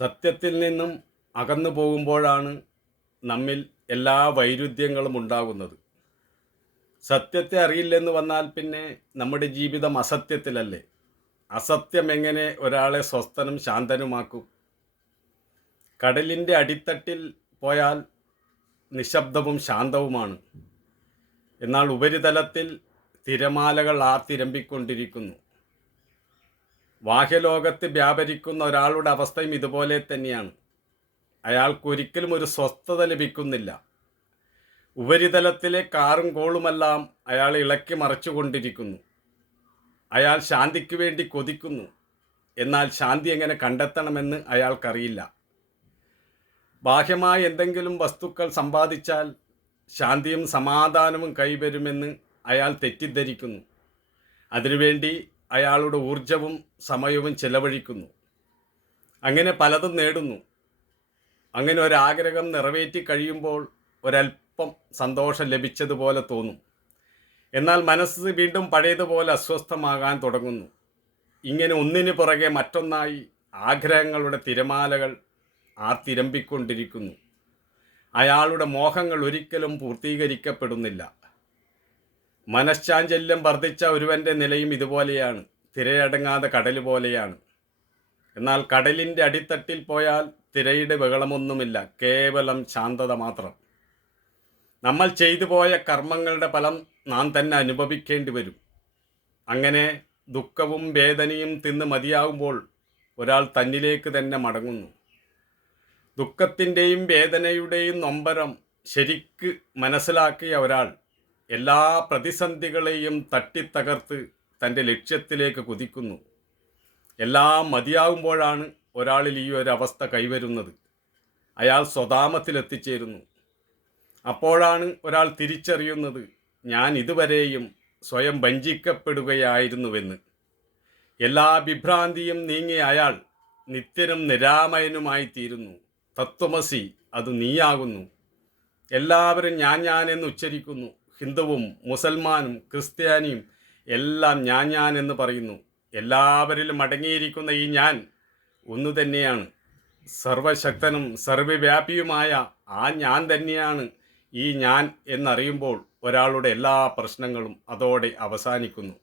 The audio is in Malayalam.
സത്യത്തിൽ നിന്നും അകന്നു പോകുമ്പോഴാണ് നമ്മിൽ എല്ലാ വൈരുദ്ധ്യങ്ങളും ഉണ്ടാകുന്നത്. സത്യത്തെ അറിയില്ലെന്ന് വന്നാൽ പിന്നെ നമ്മുടെ ജീവിതം അസത്യത്തിലല്ലേ? അസത്യം എങ്ങനെ ഒരാളെ സ്വസ്ഥനും ശാന്തനുമാക്കും? കടലിന്റെ അടിത്തട്ടിൽ പോയാൽ നിശബ്ദവും ശാന്തവുമാണ്. എന്നാൽ ഉപരിതലത്തിൽ തിരമാലകൾ ആർത്തിരമ്പിക്കൊണ്ടിരിക്കുന്നു. ബാഹ്യലോകത്ത് വ്യാപരിക്കുന്ന ഒരാളുടെ അവസ്ഥയും ഇതുപോലെ തന്നെയാണ്. അയാൾക്കൊരിക്കലും ഒരു സ്വസ്ഥത ലഭിക്കുന്നില്ല. ഉപരിതലത്തിലെ കാറും കോളുമെല്ലാം അയാൾ ഇളക്കി മറച്ചുകൊണ്ടിരിക്കുന്നു. അയാൾ ശാന്തിക്ക് വേണ്ടി കൊതിക്കുന്നു. എന്നാൽ ശാന്തി എങ്ങനെ കണ്ടെത്തണമെന്ന് അയാൾക്കറിയില്ല. ബാഹ്യമായ എന്തെങ്കിലും വസ്തുക്കൾ സമ്പാദിച്ചാൽ ശാന്തിയും സമാധാനവും കൈവരുമെന്ന് അയാൾ തെറ്റിദ്ധരിക്കുന്നു. അതിനുവേണ്ടി അയാളുടെ ഊർജവും സമയവും ചെലവഴിക്കുന്നു. അങ്ങനെ പലതും നേടുന്നു. അങ്ങനെ ഒരാഗ്രഹം നിറവേറ്റി കഴിയുമ്പോൾ ഒരല്പം സന്തോഷം ലഭിച്ചതുപോലെ തോന്നും. എന്നാൽ മനസ്സ് വീണ്ടും പഴയതുപോലെ അസ്വസ്ഥമാകാൻ തുടങ്ങുന്നു. ഇങ്ങനെ ഒന്നിനു പുറകെ മറ്റൊന്നായി ആഗ്രഹങ്ങളുടെ തിരമാലകൾ ആർത്തിരമ്പിക്കൊണ്ടിരിക്കുന്നു. അയാളുടെ മോഹങ്ങൾ ഒരിക്കലും പൂർത്തീകരിക്കപ്പെടുന്നില്ല. മനഃശാഞ്ചല്യം വർദ്ധിച്ച ഒരുവന്റെ നിലയും ഇതുപോലെയാണ്. തിരയടങ്ങാതെ കടൽ പോലെയാണ്. എന്നാൽ കടലിന്റെ അടിത്തട്ടിൽ പോയാൽ തിരയുടെ ബഹളമൊന്നുമില്ല. കേവലം ശാന്തത മാത്രം. നമ്മൾ ചെയ്തു പോയ കർമ്മങ്ങളുടെ ഫലം നാം തന്നെ അനുഭവിക്കേണ്ടി വരും. അങ്ങനെ ദുഃഖവും വേദനയും തിന്ന് മതിയാകുമ്പോൾ ഒരാൾ തന്നിലേക്ക് തന്നെ മടങ്ങുന്നു. ദുഃഖത്തിന്റെയും വേദനയുടെയും നൊമ്പരം ശരിക്ക് മനസ്സിലാക്കിയ ഒരാൾ എല്ലാ പ്രതിസന്ധികളെയും തട്ടിത്തകർത്ത് തന്റെ ലക്ഷ്യത്തിലേക്ക് കുതിക്കുന്നു. എല്ലാം മതിയാകുമ്പോഴാണ് ഒരാളിൽ ഈ ഒരു അവസ്ഥ കൈവരുന്നത്. അയാൾ സ്വതാമത്തിലെത്തിച്ചേരുന്നു. അപ്പോഴാണ് ഒരാൾ തിരിച്ചറിയുന്നത് ഞാൻ ഇതുവരെയും സ്വയം വഞ്ചിക്കപ്പെടുകയായിരുന്നുവെന്ന്. എല്ലാ വിഭ്രാന്തിയും നീങ്ങിയ അയാൾ നിത്യനും നിരാമയനുമായി തീരുന്നു. തത്വമസി അത് നീയാകുന്നു. എല്ലാവരും ഞാൻ ഞാൻ എന്ന് ഉച്ചരിക്കുന്നു. ഹിന്ദുവും മുസൽമാനും ക്രിസ്ത്യാനിയും എല്ലാം ഞാൻ ഞാൻ എന്ന് പറയുന്നു. എല്ലാവരിലും അടങ്ങിയിരിക്കുന്ന ഈ ഞാൻ ഒന്നു തന്നെയാണ്. സർവശക്തനും സർവവ്യാപിയുമായ ആ ഞാൻ തന്നെയാണ് ഈ ഞാൻ എന്നറിയുമ്പോൾ ഒരാളുടെ എല്ലാ പ്രശ്നങ്ങളും അതോടെ അവസാനിക്കുന്നു.